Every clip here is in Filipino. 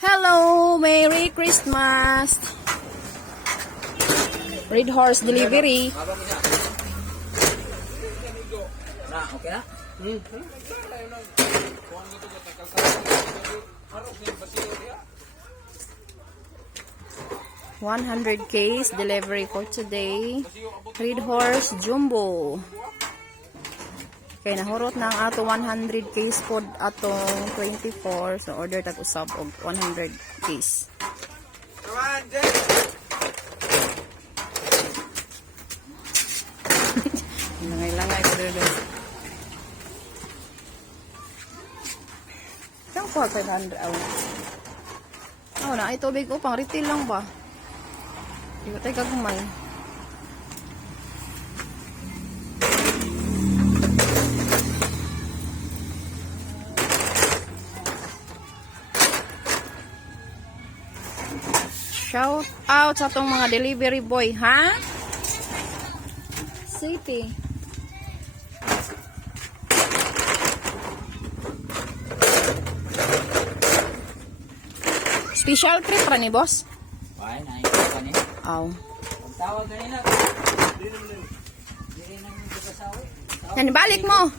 Hello! Merry Christmas! Red Horse Delivery. Okay na? 100 case delivery for today. Red Horse Jumbo. Kaya nahurot na ang ato 100 case pod atong 24. So order tag usab og 100 case. Langay-langay ko dito. Saan po 500 aw? Oh, na ay tubig upang retail lang ba? Di ba tayo kagumay? Shout out sa atong mga delivery boy, ha? City. Special trip pa ni boss? Ay, naikot ka niya. Aw. Pagtawag kanina. Hindi rin namin kasawi. Yan, balik mo.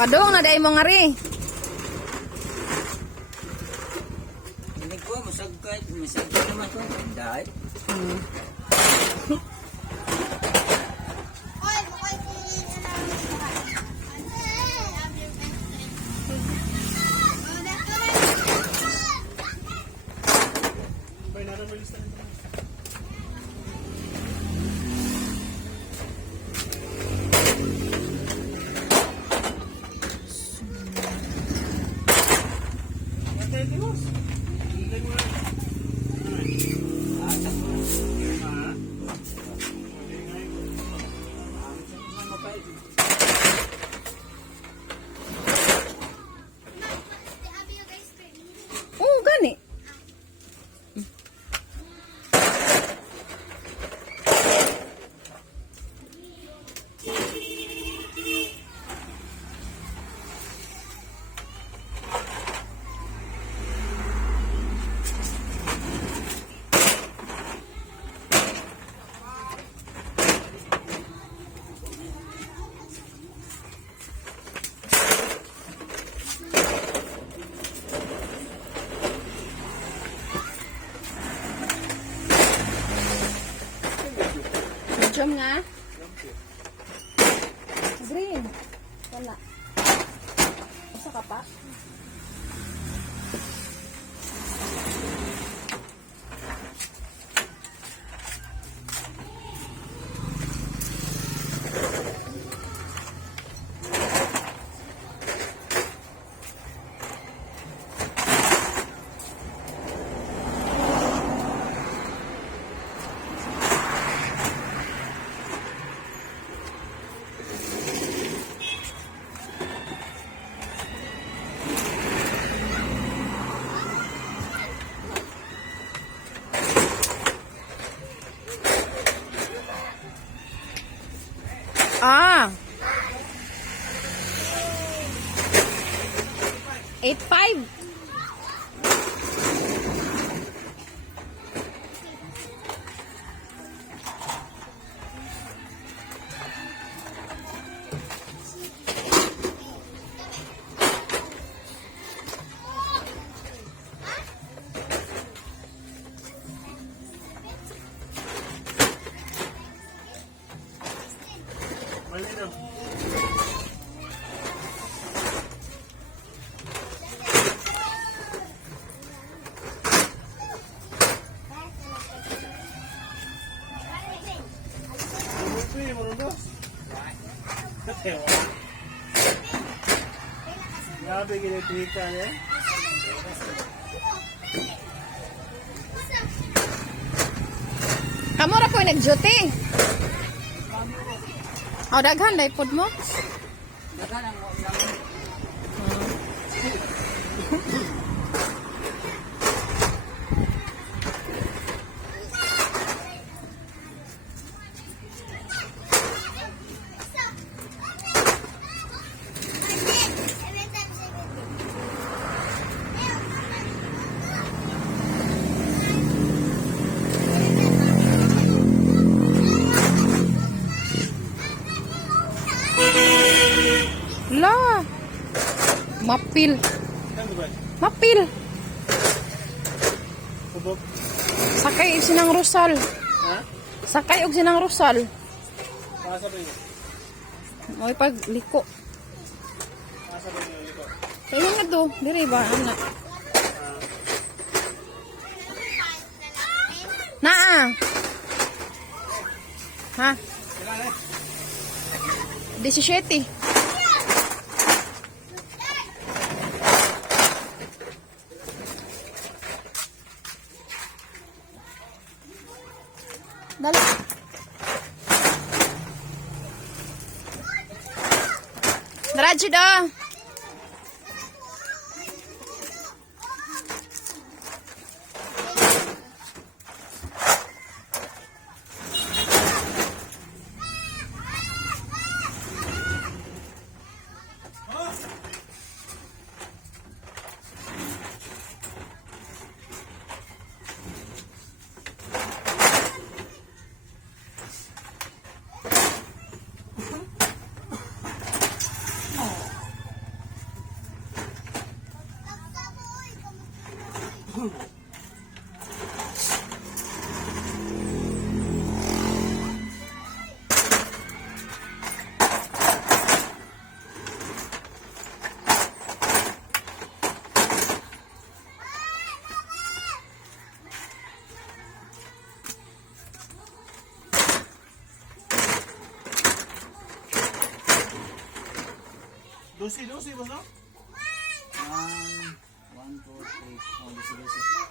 Kadong na day mo nga rin. Hindi ko, masagkay naman ko. Dahil. Oh, gani. Medium nga. Green. Wala. Isa ka pa? Ah. 8.5. Grabe ginitita niya. Kamura ko nag-duty. Oh, daghan dai pod mo. Dagan ang Mapil. Ano ba? Mapil. Kubok? Sakay og sinang Rosal. Ha? Sakay og sinang Rosal. Pasa ba yun? Mo'y pagliko. Pasa ba yun? Liko? Kaya nga to, dire ba ana? Naa. Ha? 17. Dali. Diretso daw. Dosi, boss, no? 1, 2, 3, 4, 5, 6.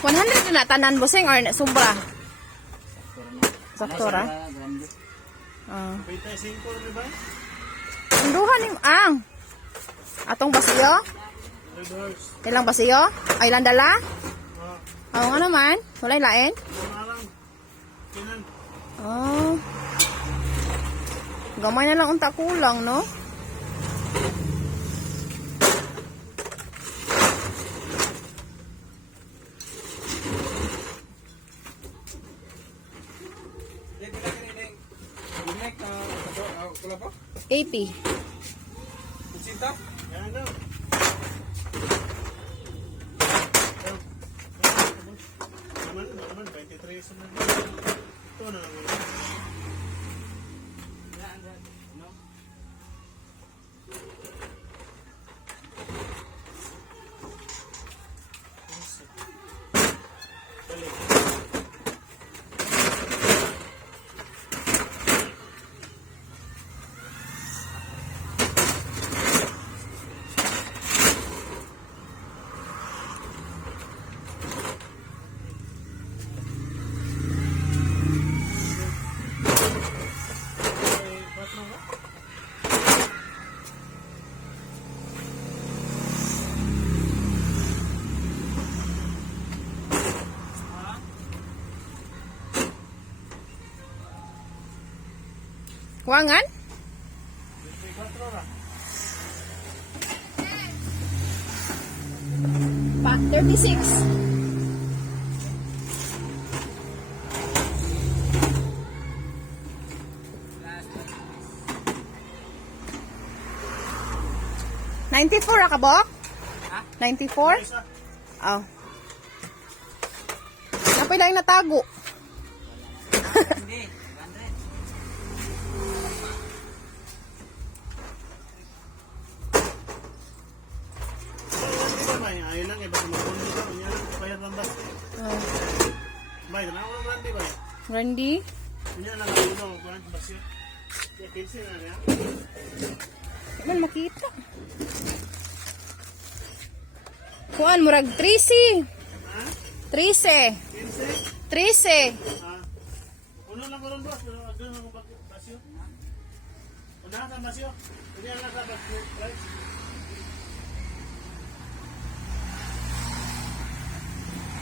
$100 na tanan busing or sumbra? Saktora. Grande. Ah. 25 na ba? Unduhan ni ang. Atong basiyo? Red horse. Ilang basiyo? Ay ilang dala? Ah, Oo nga naman. Walay lain. Nalang. Kinan. Oh. Gamay na lang unta kulang, no? Kula pa? 80. Sinta? Yan na. Naman, 23 sa mga. Ito na lang. Kuangan? Pa 36. $94 ka ba? Ha? 94? Oh. Napay lang natago. Hindi, 100. Ayaw lang, iba sa mga kundi ka. Yan, bayar lang ba? Oh. Bayar na ako ng grande ba? Randy? Yan lang ang ulo, kuhan, basya. Kaya 15 na niya. Di man makita. Kuan murag 3C. Ha? 13. 15? 13. Ah. Puno lang ko ron boss, pero doon ako basyo. Unahan ka basyo. Hindi ang nasa basyo, right?